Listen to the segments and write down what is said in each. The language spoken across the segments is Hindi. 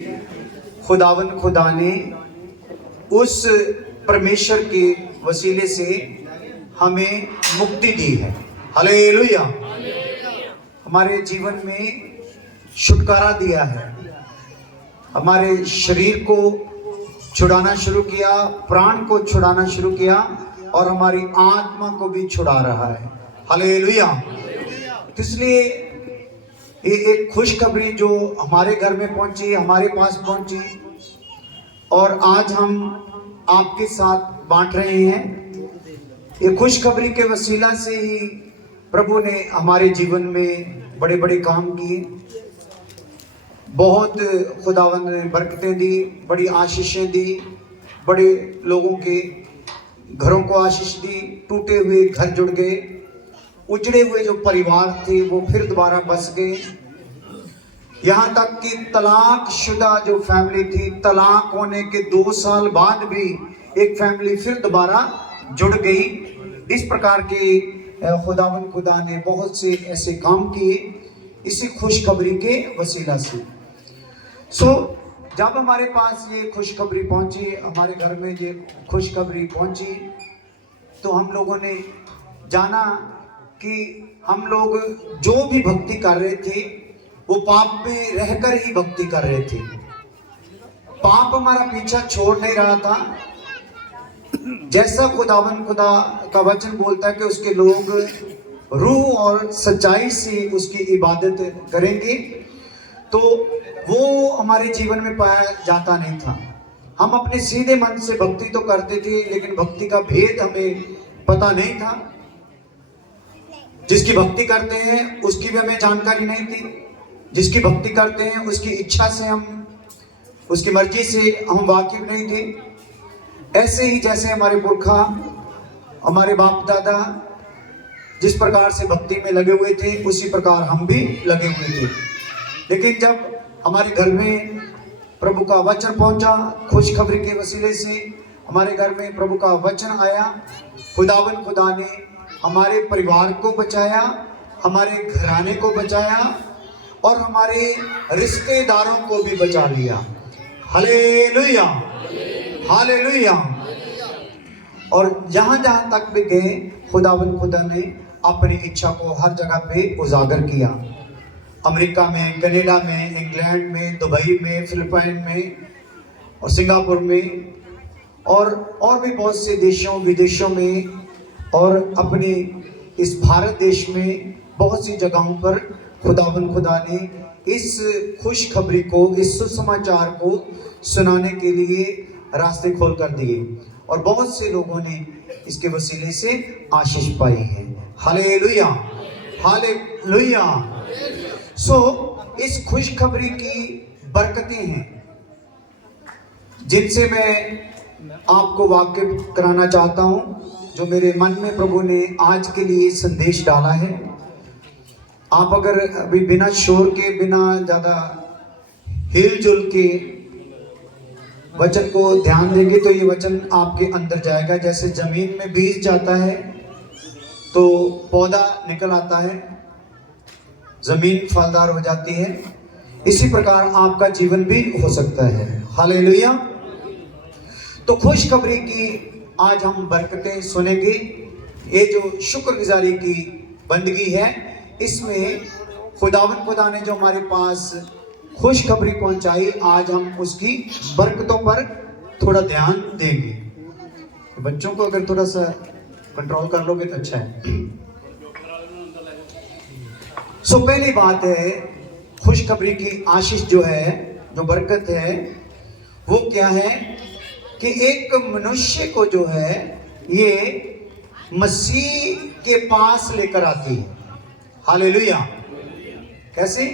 खुदावन खुदा ने उस परमेश्वर के वसीले से हमें मुक्ति दी है। हालेलुया। हमारे जीवन में छुटकारा दिया है, हमारे शरीर को छुड़ाना शुरू किया, प्राण को छुड़ाना शुरू किया और हमारी आत्मा को भी छुड़ा रहा है। हालेलुया। इसलिए ये एक खुशखबरी जो हमारे घर में पहुंची, हमारे पास पहुंची और आज हम आपके साथ बांट रहे हैं। ये खुशखबरी के वसीला से ही प्रभु ने हमारे जीवन में बड़े बड़े काम किए, बहुत खुदावंद ने बरकतें दी, बड़ी आशीषें दी, बड़े लोगों के घरों को आशीष दी, टूटे हुए घर जुड़ गए, उजड़े हुए जो परिवार थे वो फिर दोबारा बस गए। यहाँ तक कि तलाक शुदा जो फैमिली थी, तलाक होने के 2 साल बाद भी एक फैमिली फिर दोबारा जुड़ गई। इस प्रकार के खुदावन खुदा ने बहुत से ऐसे काम किए इसी खुशखबरी के वसीला से। जब हमारे पास ये खुशखबरी पहुंची, हमारे घर में ये खुशखबरी पहुंची, तो हम लोगों ने जाना कि हम लोग जो भी भक्ति कर रहे थे वो पाप में रहकर ही भक्ति कर रहे थे। पाप हमारा पीछा छोड़ नहीं रहा था। जैसा खुदावन खुदा का वचन बोलता है कि उसके लोग रूह और सच्चाई से उसकी इबादत करेंगे, तो वो हमारे जीवन में पाया जाता नहीं था। हम अपने सीधे मन से भक्ति तो करते थे, लेकिन भक्ति का भेद हमें पता नहीं था। जिसकी भक्ति करते हैं उसकी भी हमें जानकारी नहीं थी। जिसकी भक्ति करते हैं उसकी इच्छा से हम, उसकी मर्जी से हम वाकिफ नहीं थे। ऐसे ही जैसे हमारे पुरखा, हमारे बाप दादा जिस प्रकार से भक्ति में लगे हुए थे, उसी प्रकार हम भी लगे हुए थे। लेकिन जब हमारे घर में प्रभु का वचन पहुंचा, खुशखबरी के वसीले से हमारे घर में प्रभु का वचन आया, खुदावन खुदा ने हमारे परिवार को बचाया, हमारे घराने को बचाया और हमारे रिश्तेदारों को भी बचा लिया। Hallelujah, hallelujah. और जहां जहां तक भी गए, खुदावन खुदा ने अपनी इच्छा को हर जगह पे उजागर किया। अमेरिका में, कनाडा में, इंग्लैंड में, दुबई में, फिलिपाइन में और सिंगापुर में और भी बहुत से देशों विदेशों में और अपने इस भारत देश में बहुत सी जगहों पर खुदावन खुदा ने इस खुशखबरी को, इस सुसमाचार को सुनाने के लिए रास्ते खोल कर दिए और बहुत से लोगों ने इसके वसीले से आशीष पाई है। Hallelujah, hallelujah. इस खुशखबरी की बरकतें हैं जिनसे मैं आपको वाकिफ कराना चाहता हूं, जो मेरे मन में प्रभु ने आज के लिए संदेश डाला है। आप अगर अभी बिना शोर के, बिना ज़्यादा हिलजुल के वचन को ध्यान देंगे तो ये वचन आपके अंदर जाएगा। जैसे जमीन में बीज जाता है तो पौधा निकल आता है, जमीन फलदार हो जाती है, इसी प्रकार आपका जीवन भी हो सकता है। हालेलुया। तो खुशखबरी की आज हम बरकतें सुनेंगे। ये जो शुक्रगुजारी की बंदगी है, इसमें खुदावन खुदा ने जो हमारे पास खुशखबरी पहुंचाई, आज हम उसकी बरकतों पर थोड़ा ध्यान देंगे। बच्चों को अगर थोड़ा सा कंट्रोल कर लोगे तो अच्छा है। पहली बात है, खुशखबरी की आशीष जो है, जो बरकत है, वो क्या है कि एक मनुष्य को जो है ये मसीह के पास लेकर आती है। हालेलुया। कैसे?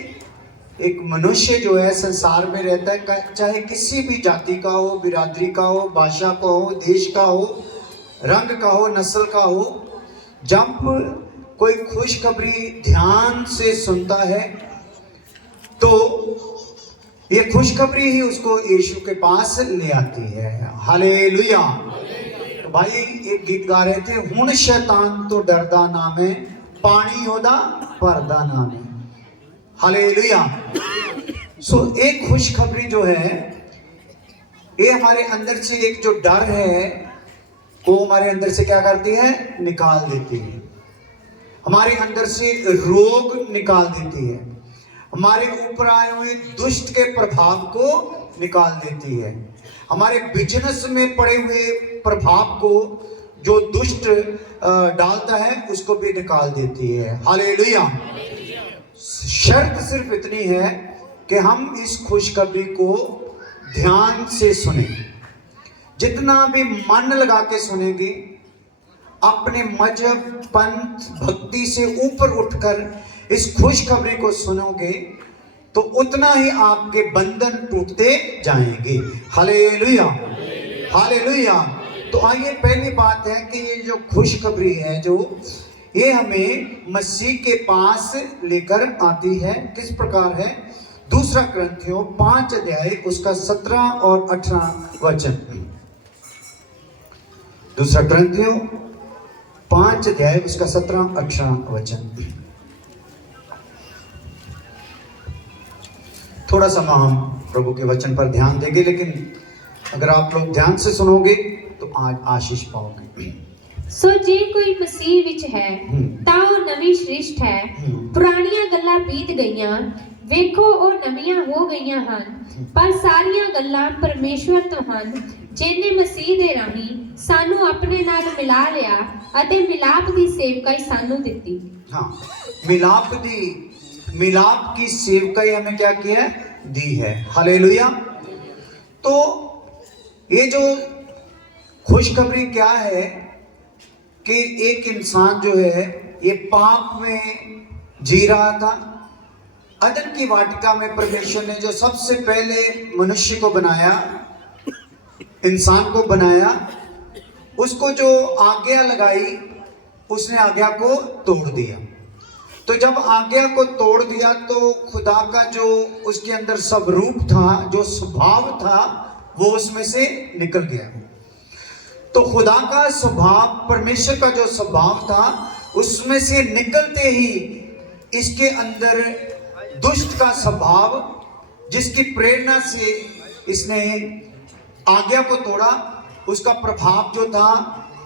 एक मनुष्य जो है संसार में रहता है, चाहे किसी भी जाति का हो, बिरादरी का हो, भाषा का हो, देश का हो, रंग का हो, नस्ल का हो, जब कोई खुशखबरी ध्यान से सुनता है तो ये खुशखबरी ही उसको यीशु के पास ले आती है। हालेलुया। तो भाई एक गीत गा रहे थे, हुण शैतान तो डरदा ना मैं, पानी ओदा भरदा ना मैं। हालेलुया। एक खुशखबरी जो है, ये हमारे अंदर से एक जो डर है वो हमारे अंदर से क्या करती है, निकाल देती है। हमारे अंदर से रोग निकाल देती है, हमारे ऊपर आए हुए दुष्ट के प्रभाव को निकाल देती है, हमारे बिजनेस में पड़े हुए प्रभाव को जो दुष्ट डालता है उसको भी निकाल देती है। हालेलुया। शर्त सिर्फ इतनी है कि हम इस खुशखबरी को ध्यान से सुने। जितना भी मन लगा के सुनेंगे, अपने मजहब, पंथ, भक्ति से ऊपर उठकर इस खुशखबरी को सुनोगे तो उतना ही आपके बंधन टूटते जाएंगे। Hallelujah, hallelujah. तो आइए, पहली बात है कि ये जो खुशखबरी है, जो ये हमें मसीह के पास लेकर आती है, किस प्रकार है? दूसरा कुरिन्थियों 5 अध्याय उसका 17 और 18 वचन। दूसरा कुरिन्थियों 5 अध्याय उसका 17 18 वचन। थोड़ा सा हम प्रभु के वचन पर ध्यान देंगे, लेकिन अगर आप लोग ध्यान से सुनोगे तो आज आशीष पाओगे। सो जे कोई मसीह विच है ताओ नवी सृष्ट है, पुरानियां गल्लां बीत गईयां, वेखो ओ नवीआं हो गईयां हन, पर सारियां गल्लां परमेश्वर तो हन जिन्हें मसीह दे राही सानू अपने नाल मिला लिया अते मिलाप दी सेवकाई सानू दित्ती। हाँ, मिलाप की सेवकाई हमें क्या किया, दी है। हालेलुया। तो ये जो खुशखबरी क्या है कि एक इंसान जो है ये पाप में जी रहा था। अदन की वाटिका में परमेश्वर ने जो सबसे पहले मनुष्य को बनाया, इंसान को बनाया, उसको जो आज्ञा लगाई, उसने आज्ञा को तोड़ दिया। तो जब आज्ञा को तोड़ दिया तो खुदा का जो उसके अंदर स्वरूप था, जो स्वभाव था, वो उसमें से निकल गया। तो खुदा का स्वभाव, परमेश्वर का जो स्वभाव था, उसमें से निकलते ही इसके अंदर दुष्ट का स्वभाव, जिसकी प्रेरणा से इसने आज्ञा को तोड़ा, उसका प्रभाव जो था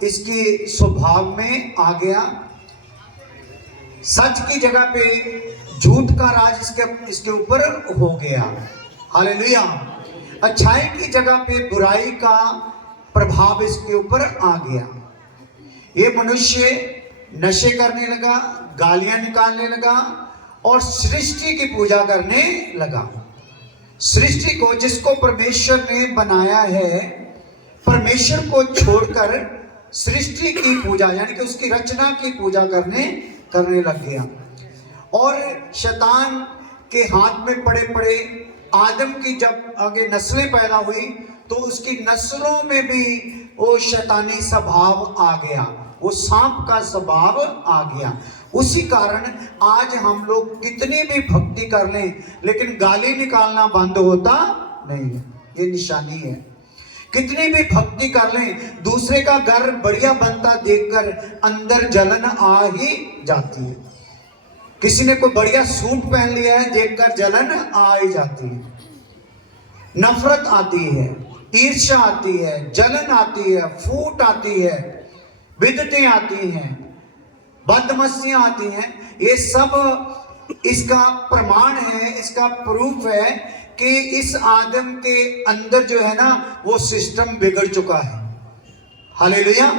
इसके स्वभाव में आ गया। सच की जगह पे झूठ का राज इसके ऊपर हो गया। हालेलुया। अच्छाई की जगह पे बुराई का प्रभाव इसके ऊपर आ गया। ये मनुष्य नशे करने लगा, गालियां निकालने लगा और सृष्टि की पूजा करने लगा। सृष्टि को, जिसको परमेश्वर ने बनाया है, परमेश्वर को छोड़कर सृष्टि की पूजा, यानी कि उसकी रचना की पूजा करने लग गया। और शैतान के हाथ में पड़े पड़े आदम की जब आगे नस्लें पैदा हुई तो उसकी नस्लों में भी वो शैतानी स्वभाव आ गया, वो सांप का स्वभाव आ गया। उसी कारण आज हम लोग कितनी भी भक्ति कर लें, लेकिन गाली निकालना बंद होता नहीं है। ये निशानी है। कितनी भी भक्ति कर लें, दूसरे का घर बढ़िया बनता देखकर अंदर जलन आ ही जाती है। किसी ने कोई बढ़िया सूट पहन लिया है, देखकर जलन आ ही जाती है, नफरत आती है, ईर्ष्या आती है, जलन आती है, फूट आती है, बिदतें आती हैं, बदमस्तियां आती हैं। ये सब इसका प्रमाण है, इसका प्रूफ है कि इस आदम के अंदर जो है ना, वो सिस्टम बिगड़ चुका है। हालेलुया।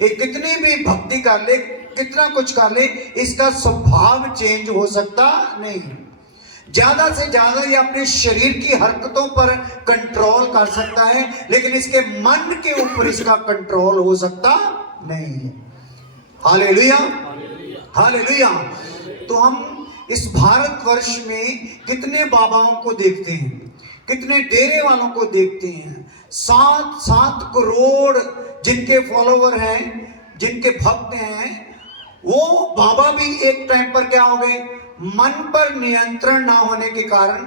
ये कितनी भी भक्ति कर ले, कितना कुछ कर ले, इसका स्वभाव चेंज हो सकता नहीं। ज्यादा से ज्यादा ये अपने शरीर की हरकतों पर कंट्रोल कर सकता है, लेकिन इसके मन के ऊपर इसका कंट्रोल हो सकता नहीं है। Hallelujah, hallelujah. तो हम इस भारतवर्ष में कितने बाबाओं को देखते हैं, कितने डेरे वालों को देखते हैं। 7 करोड़ जिनके फॉलोवर हैं, जिनके भक्त हैं, वो बाबा भी एक टाइम पर क्या हो गए, मन पर नियंत्रण ना होने के कारण,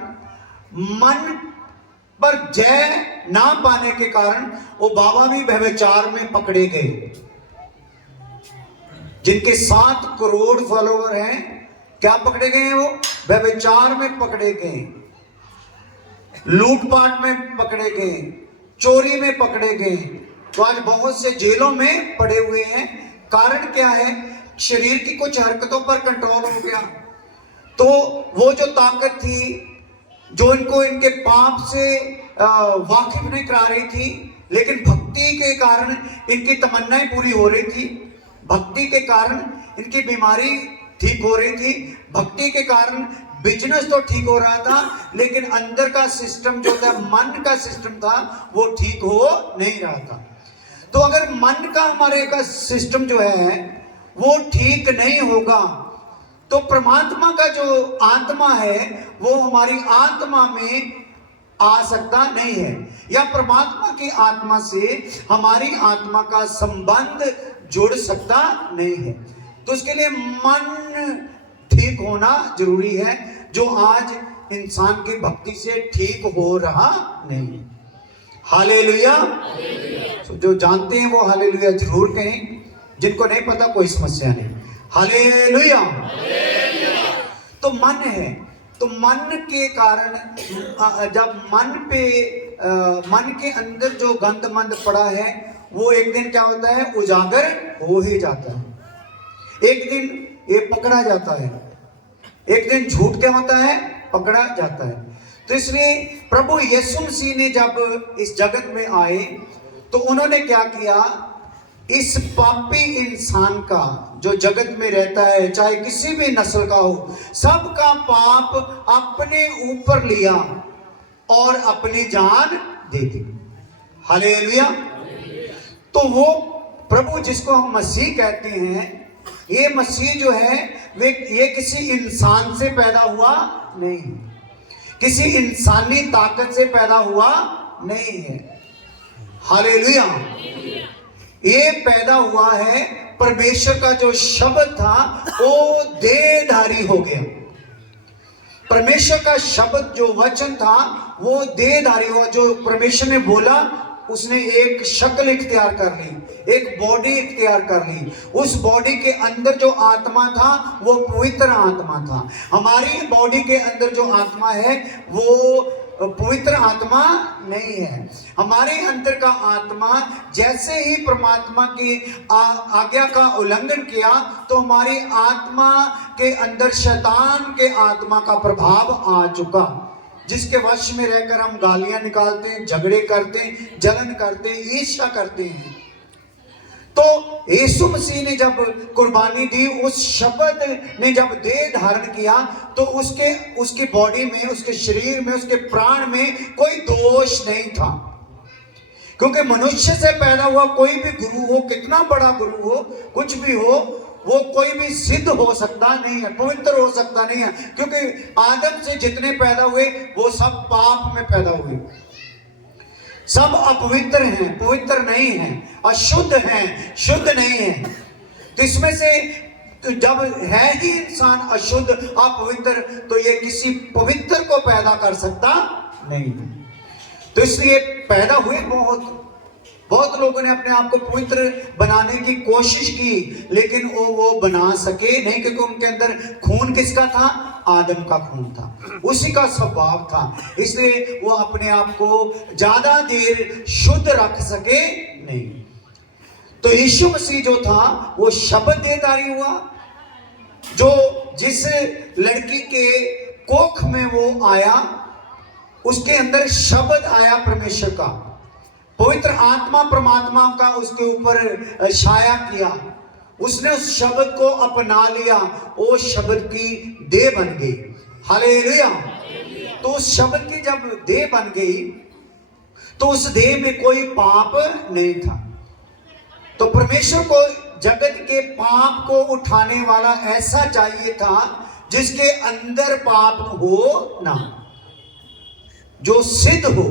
मन पर जय ना पाने के कारण वो बाबा भी व्यभिचार में पकड़े गए। जिनके 7 करोड़ फॉलोवर हैं, क्या पकड़े गए हैं? वो व्यभिचार में पकड़े गए। लूटपाट में पकड़े गए, चोरी में पकड़े गए, तो आज बहुत से जेलों में पड़े हुए हैं। कारण क्या है? शरीर की कुछ हरकतों पर कंट्रोल हो गया। तो वो जो ताकत थी जो इनको इनके पाप से वाकिफ नहीं करा रही थी, लेकिन भक्ति के कारण इनकी तमन्नाएं पूरी हो रही थी, भक्ति के कारण इनकी बीमारी ठीक हो रही थी, भक्ति के कारण बिजनेस तो ठीक हो रहा था, लेकिन अंदर का सिस्टम जो था, मन का सिस्टम था, वो ठीक हो नहीं रहा था। तो अगर मन का हमारे का सिस्टम जो है वो ठीक नहीं होगा तो परमात्मा का जो आत्मा है वो हमारी आत्मा में आ सकता नहीं है, या परमात्मा की आत्मा से हमारी आत्मा का संबंध जुड़ सकता नहीं है। तो उसके लिए मन ठीक होना जरूरी है, जो आज इंसान की भक्ति से ठीक हो रहा नहीं है। हालेलुया। जो जानते हैं वो हालेलुया जरूर कहें, जिनको नहीं पता कोई समस्या नहीं। हालेलुया। तो मन है, तो मन के कारण जब मन के अंदर जो गंद मंद पड़ा है वो एक दिन क्या होता है? उजागर हो ही जाता है। एक दिन ये पकड़ा जाता है, एक दिन झूठ क्या होता है? पकड़ा जाता है। तो इसलिए प्रभु यीशु मसीह ने जब इस जगत में आए तो उन्होंने क्या किया? इस पापी इंसान का जो जगत में रहता है, चाहे किसी भी नस्ल का हो, सबका पाप अपने ऊपर लिया और अपनी जान दे दी। हालेलुया। तो वो प्रभु जिसको हम मसीह कहते हैं, ये मसीह जो है ये किसी इंसान से पैदा हुआ नहीं, किसी इंसानी ताकत से पैदा हुआ नहीं है। हालेलुया। ये पैदा हुआ है, परमेश्वर का जो शब्द था वो देहधारी हो गया। परमेश्वर का शब्द जो वचन था वो देहधारी हुआ। जो परमेश्वर ने बोला उसने एक शक्ल इख्तियार कर ली, एक बॉडी इख्तियार कर ली। उस बॉडी के अंदर जो आत्मा था वो पवित्र आत्मा था। हमारी बॉडी के अंदर जो आत्मा है वो पवित्र आत्मा नहीं है। हमारे अंदर का आत्मा जैसे ही परमात्मा की आज्ञा का उल्लंघन किया तो हमारी आत्मा के अंदर शैतान के आत्मा का प्रभाव आ चुका, जिसके वश में रहकर हम गालियां निकालते हैं, झगड़े करते हैं, जलन करते हैं, ईर्ष्या करते हैं। तो यीशु मसीह ने जब कुर्बानी दी, उस शब्द ने जब देह धारण किया तो उसकी बॉडी में, उसके शरीर में, उसके प्राण में कोई दोष नहीं था। क्योंकि मनुष्य से पैदा हुआ कोई भी गुरु हो, कितना बड़ा गुरु हो, कुछ भी हो, वो कोई भी सिद्ध हो सकता नहीं है, पवित्र हो सकता नहीं है। क्योंकि आदम से जितने पैदा हुए वो सब पाप में पैदा हुए, सब अपवित्र हैं, पवित्र नहीं हैं, अशुद्ध हैं, शुद्ध नहीं हैं। तो इसमें से जब है ही इंसान अशुद्ध, अपवित्र, तो ये किसी पवित्र को पैदा कर सकता नहीं। तो इसलिए पैदा हुए बहुत लोगों ने अपने आप को पवित्र बनाने की कोशिश की, लेकिन वो बना सके नहीं, क्योंकि उनके अंदर खून किसका था? आदम का खून था, उसी का स्वभाव था। इसलिए वो अपने आप को ज्यादा देर शुद्ध रख सके नहीं। तो यीशु मसीह जो था वो शब्द देहधारी हुआ, जो जिस लड़की के कोख में वो आया उसके अंदर शब्द आया परमेश्वर का, पवित्र आत्मा परमात्मा का उसके ऊपर छाया किया, उसने उस शब्द को अपना लिया, वो शब्द की देह बन गई। हालेलुया। तो उस शब्द की जब देह बन गई तो उस देह में कोई पाप नहीं था। तो परमेश्वर को जगत के पाप को उठाने वाला ऐसा चाहिए था जिसके अंदर पाप हो ना, जो सिद्ध हो।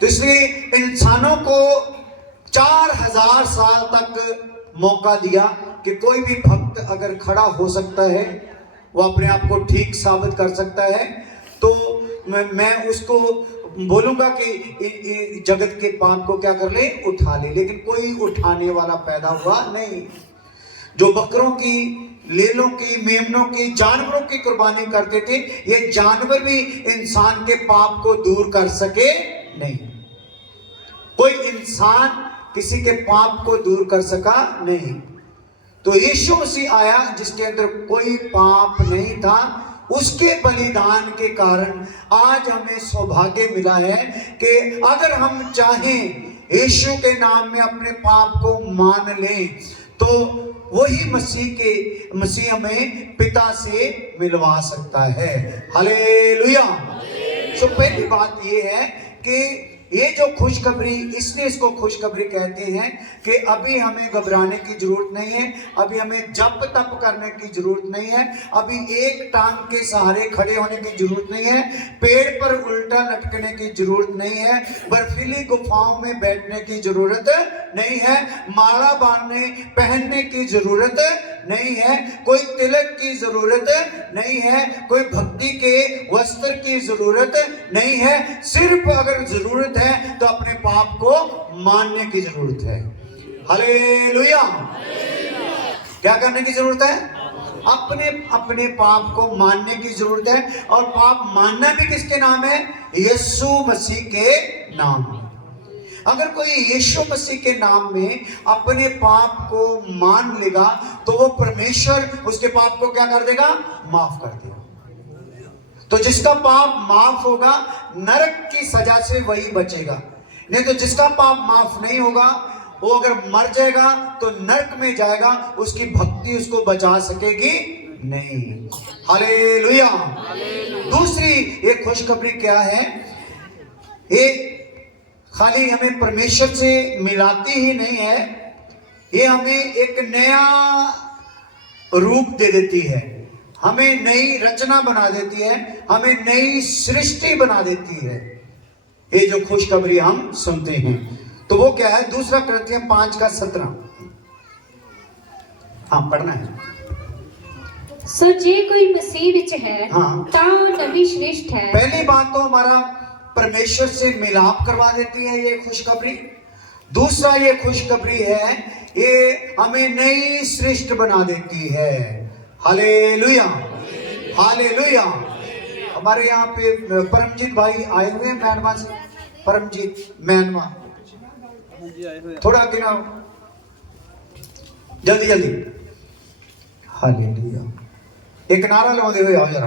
तो इसलिए इंसानों को 4000 साल तक मौका दिया कि कोई भी भक्त अगर खड़ा हो सकता है, वो अपने आप को ठीक साबित कर सकता है, तो मैं उसको बोलूंगा कि जगत के पाप को क्या कर ले? उठा ले। लेकिन कोई उठाने वाला पैदा हुआ नहीं। जो बकरों की लेलों की, मेमनों की, जानवरों की कुर्बानी करते थे। ये जानवर भी इंसान के पाप को दूर कर सके नहीं। कोई इंसान किसी के पाप को दूर कर सका नहीं। तो यीशु मसीह आया जिसके अंदर कोई पाप नहीं था। उसके बलिदान के कारण आज हमें सौभाग्य मिला है कि अगर हम चाहें यीशु के नाम में अपने पाप को मान लें तो वही मसीह हमें पिता से मिलवा सकता है। हालेलुया। तो पहली बात यह है कि ये जो खुशखबरी, इसलिए इसको खुशखबरी कहते हैं कि अभी हमें घबराने की जरूरत नहीं है, अभी हमें जप तप करने की जरूरत नहीं है, अभी एक टांग के सहारे खड़े होने की जरूरत नहीं है, पेड़ पर उल्टा लटकने की जरूरत नहीं है, बर्फीली गुफाओं में बैठने की जरूरत नहीं है, माला बांधने पहनने की जरूरत नहीं है, कोई तिलक की जरूरत नहीं है, कोई भक्ति के वस्त्र की जरूरत नहीं है। सिर्फ अगर जरूरत है तो अपने पाप को मानने की जरूरत है। हालेलुया। क्या करने की जरूरत है? अपने पाप को मानने की जरूरत है। और पाप मानना भी किसके नाम है? यीशु मसीह के नाम। अगर कोई यीशु मसीह के नाम में अपने पाप को मान लेगा तो वो परमेश्वर उसके पाप को क्या कर देगा? माफ कर देगा। तो जिसका पाप माफ होगा नरक की सजा से वही बचेगा, नहीं तो जिसका पाप माफ नहीं होगा वो अगर मर जाएगा तो नरक में जाएगा, उसकी भक्ति उसको बचा सकेगी नहीं। हालेलुया। दूसरी एक खुशखबरी क्या है? ये खाली हमें परमेश्वर से मिलाती ही नहीं है, ये हमें एक नया रूप दे देती है, हमें नई रचना बना देती है, हमें नई सृष्टि बना देती है। ये जो खुशखबरी हम सुनते हैं तो वो क्या है? दूसरा करंथियों 5:17। हाँ, पढ़ना है। सो जे कोई मसीह विच है हाँ। ताओ नवी श्रेष्ठ है। पहली बात तो हमारा परमेश्वर से मिलाप करवा देती है ये खुशखबरी। दूसरा ये खुशखबरी है, ये हमें नई सृष्टि बना देती है। हालेलुया। हालेलुया। हमारे यहाँ पे परमजीत भाई आए हुए हैं म्यांमार से। परमजीत म्यांमार, थोड़ा गिनाओ जल्दी जल्दी। हालेलुया। एक नारा लगाते हुए आओ जरा।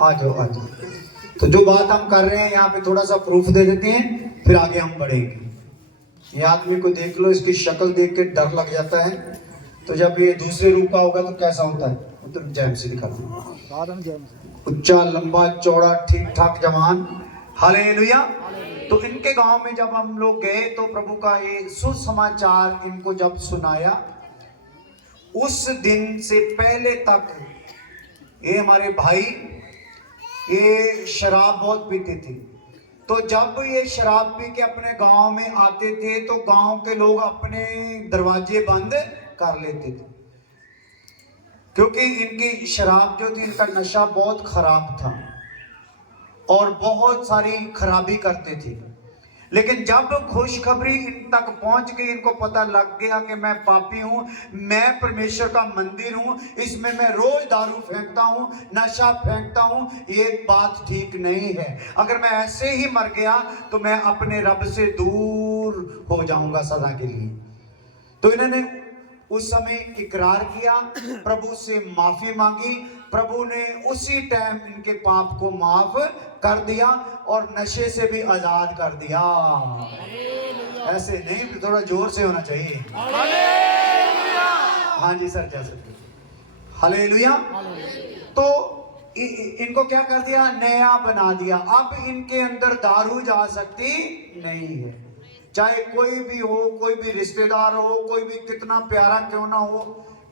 आ जाओ आ जाओ। तो जो बात हम कर रहे हैं यहाँ पे थोड़ा सा प्रूफ दे देते हैं, फिर आगे हम बढ़ेंगे। ये आदमी को देख लो, इसकी शक्ल देख के डर लग जाता है, तो जब ये दूसरे रूप का होगा तो कैसा होता है? तो जैम से दिखा दो, उच्चा लंबा चौड़ा ठीक ठाक जवान। हालेलुया। तो इनके गांव में जब हम लोग गए तो प्रभु का ये सुसमाचार इनको जब सुनाया, उस दिन से पहले तक ये हमारे भाई ये शराब बहुत पीते थे। तो जब ये शराब पी के अपने गांव में आते थे तो गांव के लोग अपने दरवाजे बंद कर लेते थे, क्योंकि इनकी शराब जो थी, इनका नशा बहुत खराब था और बहुत सारी खराबी करते थे। लेकिन जब खुशखबरी इन तक पहुंच गई, इनको पता लग गया कि मैं पापी हूं, मैं परमेश्वर का मंदिर हूं, इसमें मैं रोज दारू फेंकता हूं, नशा फेंकता हूं, ये बात ठीक नहीं है। अगर मैं ऐसे ही मर गया तो मैं अपने रब से दूर हो जाऊंगा सदा के लिए। तो इन्होंने उस समय इकरार किया, प्रभु से माफी मांगी, प्रभु ने उसी टाइम इनके पाप को माफ कर दिया और नशे से भी आजाद कर दिया। ऐसे नहीं, थोड़ा जोर से होना चाहिए। हाँ जी सर, जैसे हालेलुया। तो इनको क्या कर दिया? नया बना दिया। अब इनके अंदर दारू जा सकती नहीं है, चाहे कोई भी हो, कोई भी रिश्तेदार हो, कोई भी कितना प्यारा क्यों ना हो,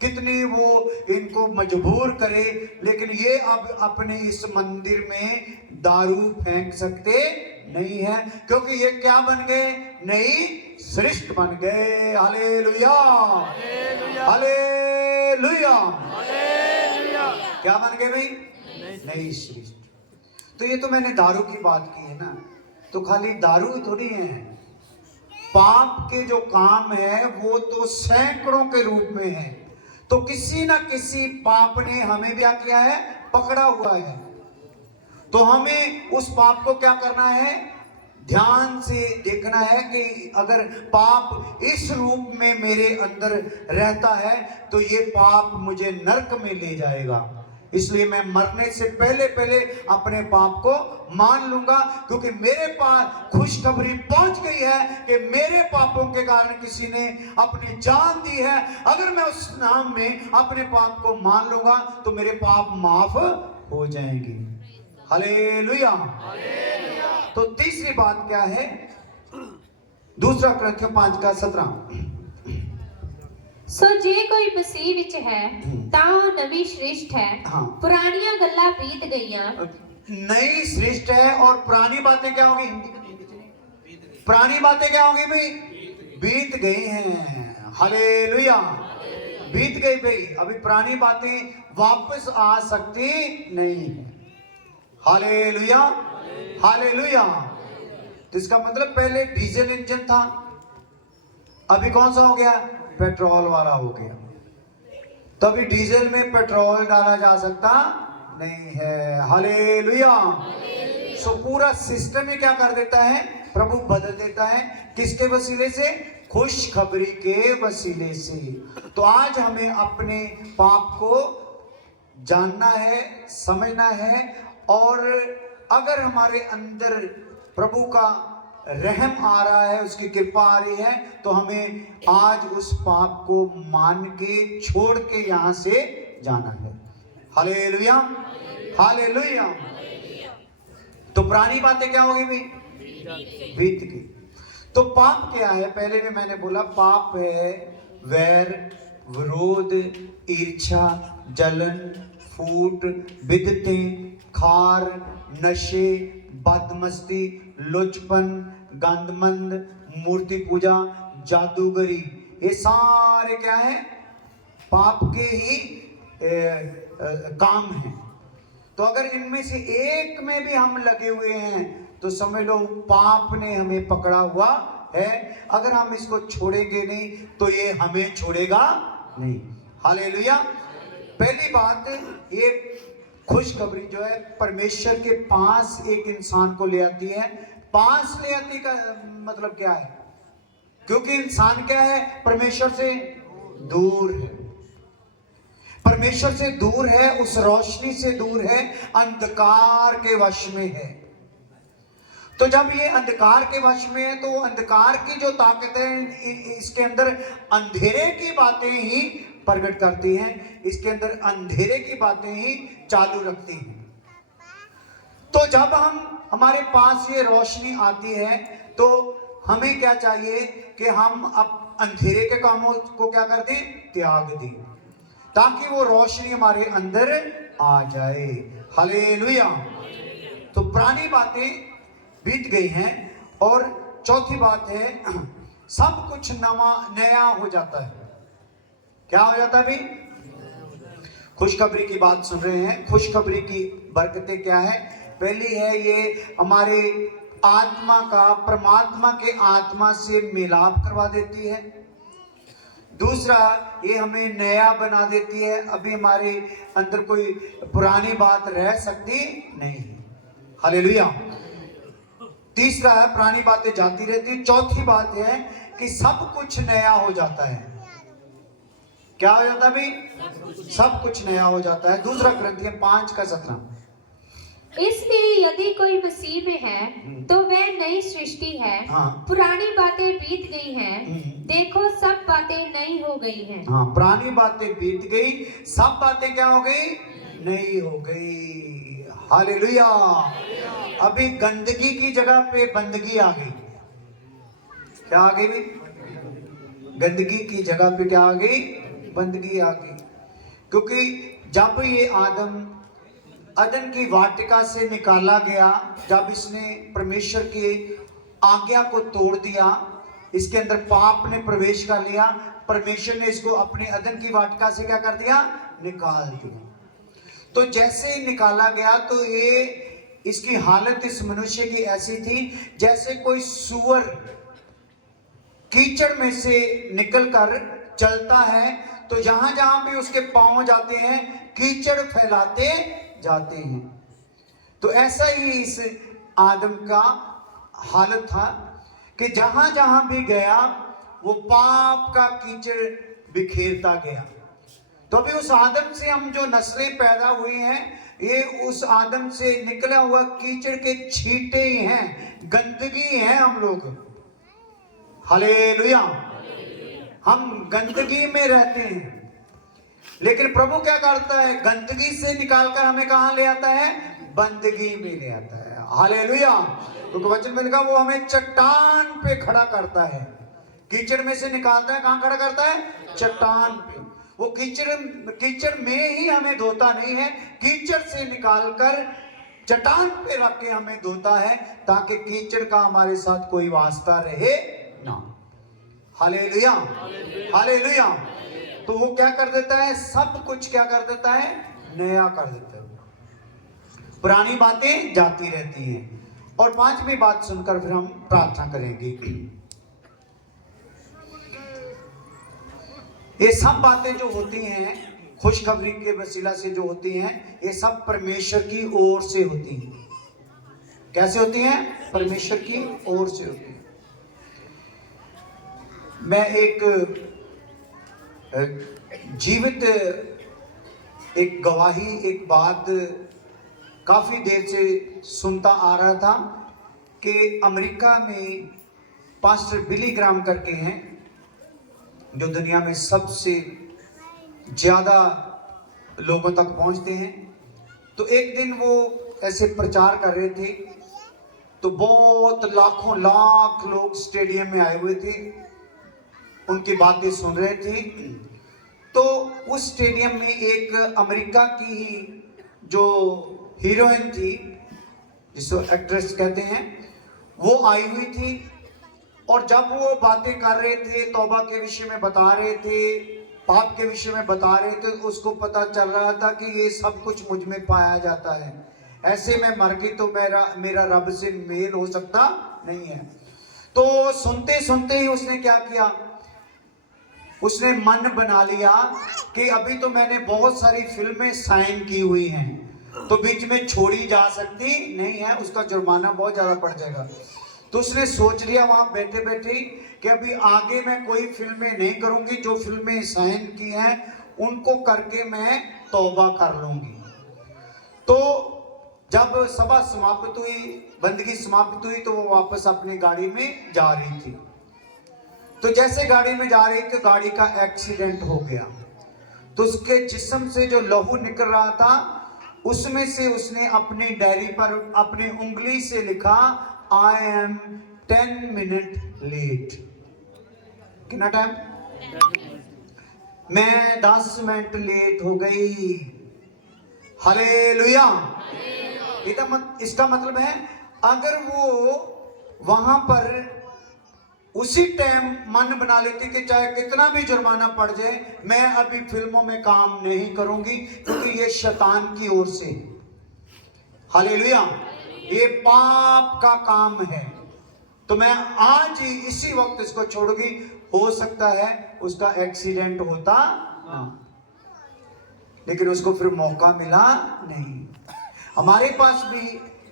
कितनी वो इनको मजबूर करे, लेकिन ये अब अपने इस मंदिर में दारू फेंक सकते नहीं है, क्योंकि ये क्या बन गए? नई सृष्टि बन गए। हालेलुया। हालेलुया। क्या बन गए भाई? नई सृष्टि। तो ये तो मैंने दारू की बात की है ना, तो खाली दारू थोड़ी है, पाप के जो काम है वो तो सैकड़ों के रूप में है। तो किसी ना किसी पाप ने हमें क्या किया है, पकड़ा हुआ है। तो हमें उस पाप को क्या करना है, ध्यान से देखना है कि अगर पाप इस रूप में मेरे अंदर रहता है तो ये पाप मुझे नरक में ले जाएगा। इसलिए मैं मरने से पहले पहले अपने पाप को मान लूंगा, क्योंकि मेरे पास खुशखबरी पहुंच गई है कि मेरे पापों के कारण किसी ने अपनी जान दी है। अगर मैं उस नाम में अपने पाप को मान लूंगा तो मेरे पाप माफ हो जाएंगे। हालेलुया। तो तीसरी बात क्या है, दूसरा Corinthians 5:17। सो जे कोई मसीह विच है ਤਾਂ ਉਹ ਨਵੀਂ सृष्टि है। हाँ। पुरानियां गल्लां बीत गईयां। नई सृष्टि है और पुरानी बातें क्या होगी, पुरानी बातें क्या होगी भाई, बीत गई हैं। हालेलुया। बीत गई भाई, अभी पुरानी बातें वापस आ सकती नहीं। Hallelujah, hallelujah. तो इसका मतलब पहले डीजल इंजन था, अभी कौन सा हो गया, पेट्रोल वाला हो गया। तो अभी डीजल में पेट्रोल डाला जा सकता नहीं है। हालेलुया। सो पूरा सिस्टम ही क्या कर देता है, प्रभु बदल देता है। किसके वसीले से, खुशखबरी के वसीले से। तो आज हमें अपने पाप को जानना है, समझना है, और अगर हमारे अंदर प्रभु का रहम आ रहा है, उसकी कृपा आ रही है, तो हमें आज उस पाप को मान के छोड़ के यहां से जाना है। Hallelujah, hallelujah. तो पुरानी बातें क्या होगी भाई, बीत गई। तो पाप क्या है, पहले भी मैंने बोला पाप है वैर, विरोध, ईर्ष्या, जलन, फूट, बिदतें, खार, नशे, बदमस्ती, लुचपन, गंदमंद, मूर्ति पूजा, जादूगरी। ये सारे क्या है, पाप के ही काम हैं। तो अगर इनमें से एक में भी हम लगे हुए हैं तो समझ लो पाप ने हमें पकड़ा हुआ है। अगर हम इसको छोड़ेंगे नहीं तो ये हमें छोड़ेगा नहीं। हालेलुया। पहली बात, ये खुशखबरी जो है परमेश्वर के पास एक इंसान को ले आती है। पास ले आती का मतलब क्या है, क्योंकि इंसान क्या है, परमेश्वर से दूर है। परमेश्वर से दूर है, उस रोशनी से दूर है, अंधकार के वश में है। तो जब ये अंधकार के वश में है तो अंधकार की जो ताकत है इसके अंदर अंधेरे की बातें ही प्रकट करती हैं, इसके अंदर अंधेरे की बातें ही चालू रखती हैं। तो जब हमारे पास ये रोशनी आती है तो हमें क्या चाहिए कि हम अब अंधेरे के कामों को क्या कर दें, त्याग दें, ताकि वो रोशनी हमारे अंदर आ जाए। हालेलुया। तो पुरानी बातें बीत गई हैं। और चौथी बात है, सब कुछ नया हो जाता है। क्या हो जाता है भाई, खुशखबरी की बात सुन रहे हैं। खुशखबरी की बरकतें क्या है, पहली है ये हमारे आत्मा का परमात्मा के आत्मा से मिलाप करवा देती है। दूसरा, ये हमें नया बना देती है, अभी हमारे अंदर कोई पुरानी बात रह सकती नहीं। हालेलुया। तीसरा है, पुरानी बातें जाती रहती। चौथी बात है कि सब कुछ नया हो जाता है। क्या हो जाता है भाई, सब कुछ नया हो जाता है। दूसरा Corinthians 5:17। इसलिए यदि कोई मसीह में है तो वह नई सृष्टि है। हाँ। पुरानी बातें बीत गई हैं, देखो सब बातें नई हो गई हैं। हाँ, पुरानी बातें बीत गई, सब बातें क्या हो गई, नई हो गई। हालेलुया। अभी गंदगी की जगह पे बंदगी आ गई। क्या आ गई भाई, गंदगी की जगह पे क्या आ गई, बंदगी आ गई। क्योंकि जब ये आदम अदन की वाटिका से निकाला गया, जब इसने परमेश्वर की आज्ञा को तोड़ दिया, इसके अंदर पाप ने प्रवेश कर लिया, परमेश्वर ने इसको अपने अदन की वाटिका से क्या कर दिया, निकाल दिया। तो जैसे ही निकाला गया तो ये इसकी हालत इस मनुष्य की ऐसी थी जैसे कोई सुअर कीचड़ में से निकलकर चलता है तो जहां जहां भी उसके पांव जाते हैं कीचड़ फैलाते जाते हैं। तो ऐसा ही इस आदम का हालत था कि जहां जहां भी गया वो पाप का कीचड़ बिखेरता गया। तो अभी उस आदम से हम जो नस्लें पैदा हुई हैं, ये उस आदम से निकला हुआ कीचड़ के छींटे ही हैं, गंदगी है हम लोग। हालेलुया। हम गंदगी में रहते हैं, लेकिन प्रभु क्या करता है, गंदगी से निकालकर हमें कहां ले आता है, बंदगी में ले आता है। हालेलुया। क्योंकि वचन में लिखा वो हमें चट्टान पे खड़ा करता है। कीचड़ में से निकालता है, कहां खड़ा करता है, चट्टान पे। वो कीचड़ में ही हमें धोता नहीं है, कीचड़ से निकालकर चट्टान पे रख के हमें धोता है, ताकि कीचड़ का हमारे साथ कोई वास्ता रहे ना। Hallelujah, hallelujah. तो वो क्या कर देता है, सब कुछ क्या कर देता है, नया कर देता है। पुरानी बातें जाती रहती हैं। और पांचवी बात सुनकर फिर हम प्रार्थना करेंगे। ये सब बातें जो होती हैं खुशखबरी के वसीला से जो होती हैं, ये सब परमेश्वर की ओर से होती हैं। कैसे होती हैं, परमेश्वर की ओर से होती हैं। मैं एक जीवित एक गवाही, एक बात काफी देर से सुनता आ रहा था कि अमेरिका में पास्टर बिली ग्राम करके हैं, जो दुनिया में सबसे ज्यादा लोगों तक पहुंचते हैं। तो एक दिन वो ऐसे प्रचार कर रहे थे, तो बहुत लाखों लाख लोग स्टेडियम में आए हुए थे, उनकी बातें सुन रहे थे। तो उस स्टेडियम में एक अमेरिका की ही जो हीरोइन थी, जिसको एक्ट्रेस कहते हैं, वो आई हुई थी। और जब वो बातें कर रहे थे, तौबा के विषय में बता रहे थे, पाप के विषय में बता रहे थे, तो उसको पता चल रहा था कि ये सब कुछ मुझ में पाया जाता है, ऐसे में मर गई तो मेरा रब से मेल हो सकता नहीं है। तो सुनते सुनते ही उसने क्या किया, उसने मन बना लिया कि अभी तो मैंने बहुत सारी फिल्में साइन की हुई हैं, तो बीच में छोड़ी जा सकती नहीं है, उसका जुर्माना बहुत ज्यादा पड़ जाएगा। तो उसने सोच लिया वहां बैठे बैठे कि अभी आगे मैं कोई फिल्में नहीं करूंगी, जो फिल्में साइन की हैं उनको करके मैं तौबा कर लूंगी। तो जब सभा समाप्त हुई, बंदगी समाप्त हुई, तो वो वापस अपनी गाड़ी में जा रही थी। तो जैसे गाड़ी में जा रही थी, गाड़ी का एक्सीडेंट हो गया। तो उसके जिस्म से जो लहू निकल रहा था, उसमें से उसने अपनी डायरी पर अपनी उंगली से लिखा, आई एम 10 मिनट लेट। कितना टाइम, मैं 10 मिनट लेट हो गई। हालेलुया। इसका मतलब है, अगर वो वहां पर उसी टाइम मन बना लेती कि चाहे कितना भी जुर्माना पड़ जाए, मैं अभी फिल्मों में काम नहीं करूंगी, क्योंकि ये शैतान की ओर से, हालेलुया, ये पाप का काम है, तो मैं आज ही इसी वक्त इसको छोड़ूंगी। हो सकता है उसका एक्सीडेंट होता ना, लेकिन उसको फिर मौका मिला नहीं। हमारे पास भी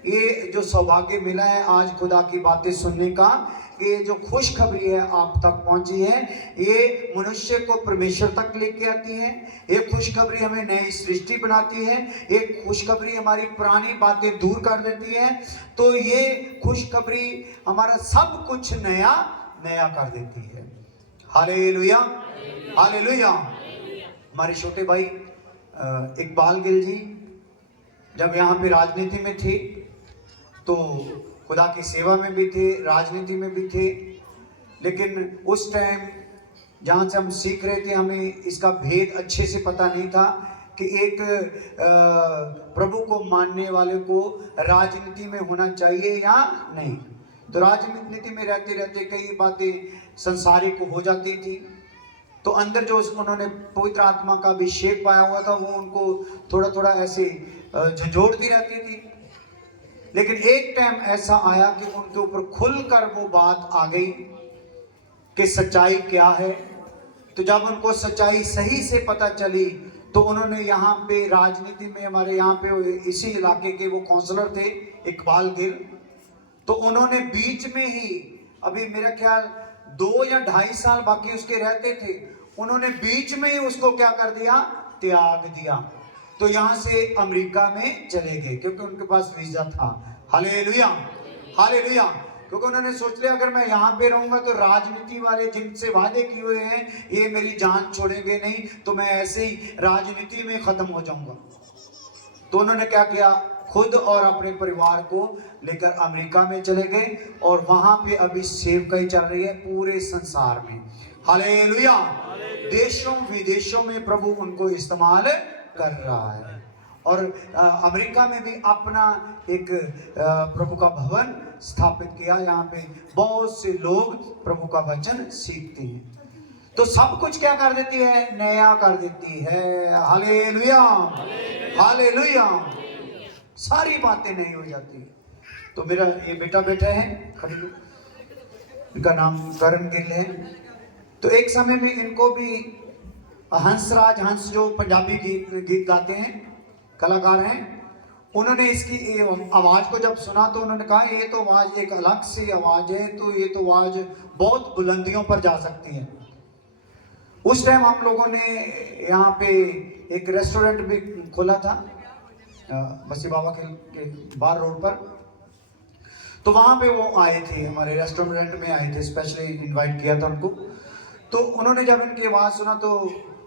ये जो सौभाग्य मिला है आज खुदा की बातें सुनने का, ये जो खुशखबरी है आप तक पहुंची है, ये मनुष्य को परमेश्वर तक लेके आती है। ये खुशखबरी हमें नई सृष्टि बनाती है। ये खुशखबरी हमारी पुरानी बातें दूर कर देती है। तो ये खुशखबरी हमारा सब कुछ नया नया कर देती है। Hallelujah, hallelujah. हमारे छोटे भाई इकबाल गिल जी जब यहाँ पे राजनीति में थे, तो खुदा की सेवा में भी थे, राजनीति में भी थे, लेकिन उस टाइम जहाँ से हम सीख रहे थे, हमें इसका भेद अच्छे से पता नहीं था कि एक प्रभु को मानने वाले को राजनीति में होना चाहिए या नहीं। तो राजनीति में रहते रहते कई बातें संसारिक हो जाती थी, तो अंदर जो उन्होंने पवित्र आत्मा का अभिषेक पाया हुआ था, वो उनको थोड़ा थोड़ा ऐसे झंझोड़ती रहती थी। लेकिन एक टाइम ऐसा आया कि उनके ऊपर खुलकर वो बात आ गई कि सच्चाई क्या है। तो जब उनको सच्चाई सही से पता चली तो उन्होंने यहाँ पे राजनीति में, हमारे यहाँ पे इसी इलाके के वो काउंसलर थे इकबाल गिल, तो उन्होंने बीच में ही, अभी मेरा ख्याल 2 या 2.5 साल बाकी उसके रहते थे, उन्होंने बीच में ही उसको क्या कर दिया, त्याग दिया। तो यहाँ से अमेरिका में चले गए क्योंकि उनके पास वीजा था। Hallelujah, hallelujah. क्योंकि उन्होंने सोच लिया अगर मैं यहाँ पे रहूंगा तो राजनीति वाले जिनसे वादे किए हुए हैं ये मेरी जान छोड़ेंगे नहीं, तो मैं ऐसे ही राजनीति में खत्म हो जाऊंगा। तो उन्होंने क्या किया, खुद और अपने परिवार को लेकर अमेरिका में चले गए और वहां पे अभी सेवकाई चल रही है पूरे संसार में। हालेलुया। देशों विदेशों में प्रभु उनको इस्तेमाल कर रहा है। और अमेरिका में भी अपना एक प्रभु का भवन स्थापित किया। यहाँ पे बहुत से लोग प्रभु का वचन सीखते हैं। तो सब कुछ क्या कर देती है, नया कर देती है। Hallelujah, hallelujah. सारी बातें नई हो जाती है। तो मेरा ये बेटा बैठा है खड़ी, इनका नाम करण गिल है। तो एक समय में इनको भी हंसराज हंस जो पंजाबी गीत गाते हैं, कलाकार हैं, उन्होंने इसकी आवाज को जब सुना तो उन्होंने कहा ये तो आवाज एक अलग सी आवाज है, तो ये तो आवाज बहुत बुलंदियों पर जा सकती है। उस टाइम हम लोगों ने यहाँ पे एक रेस्टोरेंट भी खोला था बसी बाबा के बार रोड पर। तो वहाँ पे वो आए थे, हमारे रेस्टोरेंट में आए थे, स्पेशली इनवाइट किया था उनको। तो उन्होंने जब इनकी आवाज़ सुना तो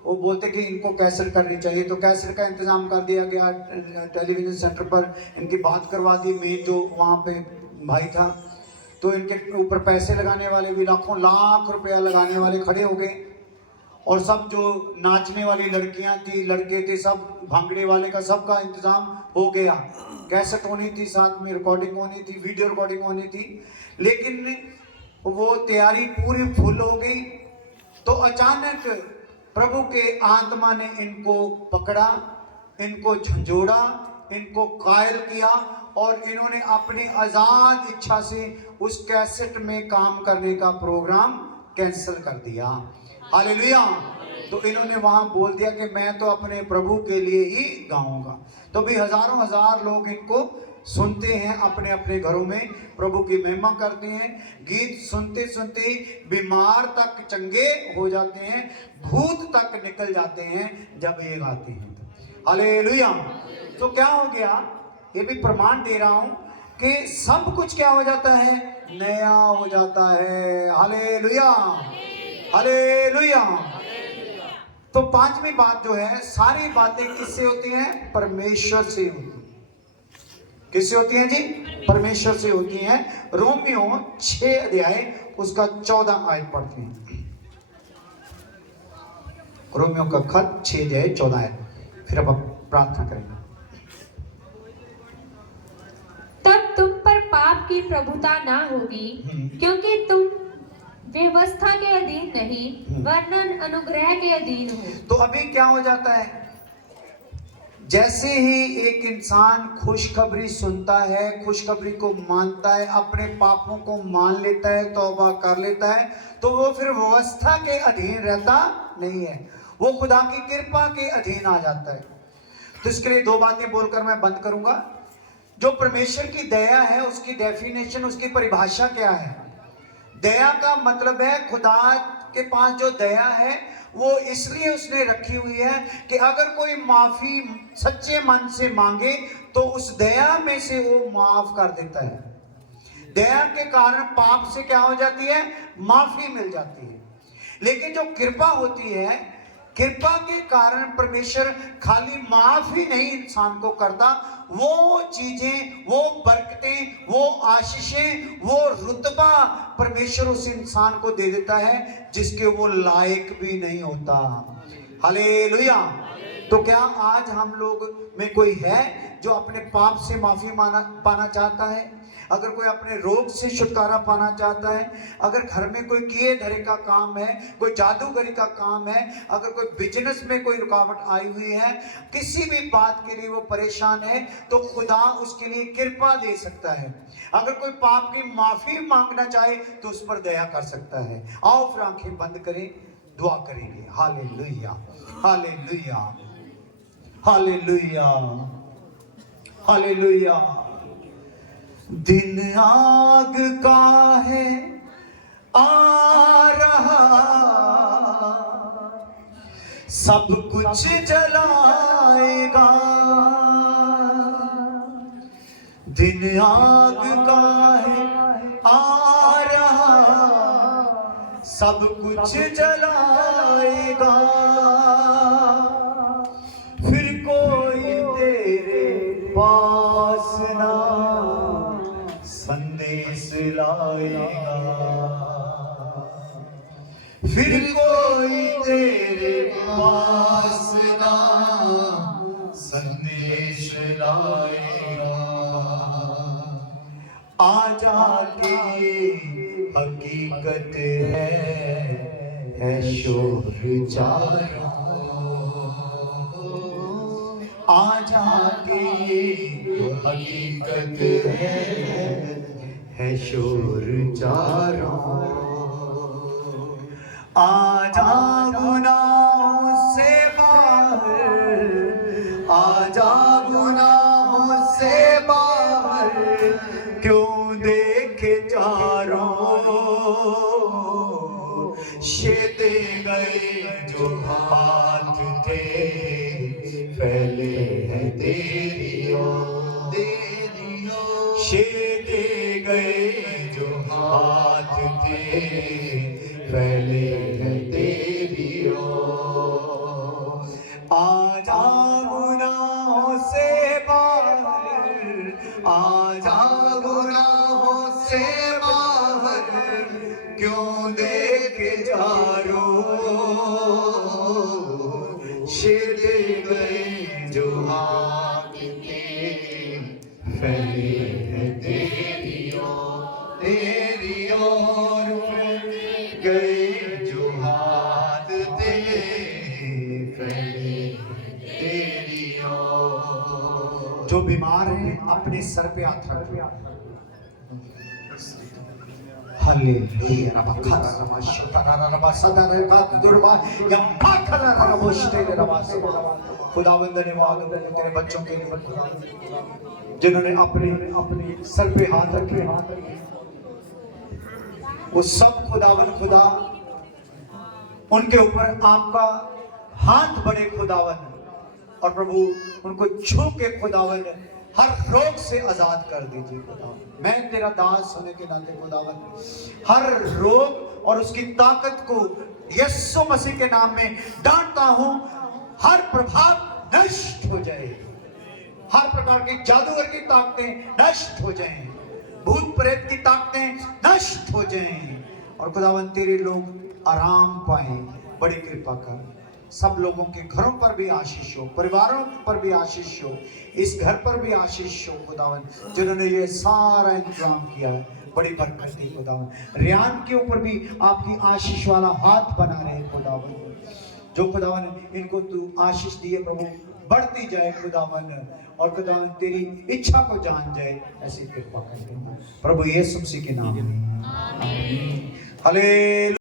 वो बोलते कि इनको कैसेट करनी चाहिए। तो कैसेट का इंतज़ाम कर दिया गया, टेलीविज़न सेंटर पर इनकी बात करवा दी। मेन जो वहाँ पे भाई था, तो इनके ऊपर पैसे लगाने वाले भी लाखों लाख रुपया लगाने वाले खड़े हो गए। और सब जो नाचने वाली लड़कियां थी, लड़के थे, सब भांगड़े वाले का सबका इंतजाम हो गया। कैसेट होनी थी, साथ में रिकॉर्डिंग होनी थी, वीडियो रिकॉर्डिंग होनी थी। लेकिन वो तैयारी पूरी फुल हो गई। तो अचानक प्रभु के आत्मा ने इनको पकड़ा, इनको झंझोड़ा, इनको कायल किया और इन्होंने अपनी आजाद इच्छा से उस कैसेट में काम करने का प्रोग्राम कैंसिल कर दिया। हालेलुया। तो इन्होंने वहां बोल दिया कि मैं तो अपने प्रभु के लिए ही गाऊंगा। तो भी हजारों हजार लोग इनको सुनते हैं, अपने अपने घरों में प्रभु की महिमा करते हैं। गीत सुनते सुनते बीमार तक चंगे हो जाते हैं, भूत तक निकल जाते हैं जब ये गाते हैं। हालेलुया। तो क्या हो गया, ये भी प्रमाण दे रहा हूं कि सब कुछ क्या हो जाता है, नया हो जाता है। Hallelujah, hallelujah. तो पांचवी बात जो है, सारी बातें किससे होती हैं, परमेश्वर से होती हैं। किससे होती हैं जी, परमेश्वर से होती हैं। रोमियो 6 अध्याय उसका 14 आयत पढ़ते हैं। रोमियो का खत 6 अध्याय 14 आयत, फिर अब प्रार्थना करेंगे। तब तुम पर पाप की प्रभुता ना होगी, क्योंकि तुम व्यवस्था के अधीन नहीं वरन अनुग्रह के अधीन हो। तो अभी क्या हो जाता है, जैसे ही एक इंसान खुशखबरी सुनता है, खुशखबरी को मानता है, अपने पापों को मान लेता है, तौबा कर लेता है, तो वो फिर व्यवस्था के अधीन रहता नहीं है, वो खुदा की कृपा के अधीन आ जाता है। तो इसके लिए 2 बातें बोलकर मैं बंद करूंगा। जो परमेश्वर की दया है उसकी डेफिनेशन, उसकी परिभाषा क्या है। दया का मतलब है, खुदा के पास जो दया है वो इसलिए उसने रखी हुई है कि अगर कोई माफी सच्चे मन से मांगे तो उस दया में से वो माफ कर देता है। दया के कारण पाप से क्या हो जाती है, माफी मिल जाती है। लेकिन जो कृपा होती है, कृपा के कारण परमेश्वर खाली माफ ही नहीं इंसान को करता, वो चीजें, वो बरकतें, वो आशीषें, वो रुतबा परमेश्वर उस इंसान को दे देता है जिसके वो लायक भी नहीं होता। हालेलुया। तो क्या आज हम लोग में कोई है जो अपने पाप से माफी पाना चाहता है? अगर कोई अपने रोग से छुटकारा पाना चाहता है, अगर घर में कोई किए धरे का काम है, कोई जादूगरी का काम है, अगर कोई बिजनेस में कोई रुकावट आई हुई है, किसी भी बात के लिए वो परेशान है, तो खुदा उसके लिए कृपा दे सकता है। अगर कोई पाप की माफी मांगना चाहे तो उस पर दया कर सकता है। आओ फिर आंखें बंद करें, दुआ करेंगे। Hallelujah, hallelujah, hallelujah, hallelujah. दिन आग का है आ रहा, सब कुछ जलाएगा। दिन आग का है आ रहा, सब कुछ जलाएगा। फिर कोई तेरे पास ना संदेश लाएगा, फिर कोई तेरे पास ना संदेश लाएगा। आजा के हकीकत है शोर चारों। आजा के हकीकत है शोर चारों। आजा गुनाहों से बाहर, आजा गुनाहों से बाहर, क्यों देखे चारों। शेदे गए जो हाथ थे, फैले हैं तेरी ओर, तेरी ओर। शेदे गए जो हाथ थे, फैले हैं तेरी ओर। आजा गुनाहों से बाहर, आजा गुनाहों से बाहर, क्यों देखे चारों। शेदे गए जो हाथ थे, फैले हैं तेरी ओर, तेरी ओर। गए जो हाथ थे, फैले तेरी ओर। जो बीमार है अपने सर पे हाथ रखो। हालेलुया। खुदावंद धन्यवाद तेरे बच्चों के लिए जिन्होंने अपने सर पे हाथ रखे। वो सब खुदावन खुदा उनके ऊपर आपका हाथ बढ़े खुदावन, और प्रभु उनको छू के खुदावन हर रोग से आजाद कर दीजिए खुदावन। मैं तेरा दास होने के नाते खुदावन हर रोग और उसकी ताकत को यीशु मसीह के नाम में डांटता हूं। हर प्रभाव नष्ट हो जाए, हर प्रकार की जादूगर की ताकतें नष्ट हो जाएं, भूत प्रेत की ताकतें नष्ट हो जाएं, और खुदावन तेरे लोग आराम पाएं। बड़ी कृपा कर, सब लोगों के घरों पर भी आशीष हो, परिवारों पर भी आशीष हो, इस घर पर भी आशीष हो खुदावन, जिन्होंने ये सारा इंतजाम किया है। बड़ी बरकत दी खुदावन। रियान के ऊपर भी आपकी आशीष वाला हाथ बना रहे खुदावन। जो खुदावन इनको तू आशीष दिए प्रभु बढ़ती जाए खुदावन, और खुदावन तेरी इच्छा को जान जाए, ऐसी कृपा करते हैं प्रभु यीशु मसीह के नाम में। आमीन। हालेलुया।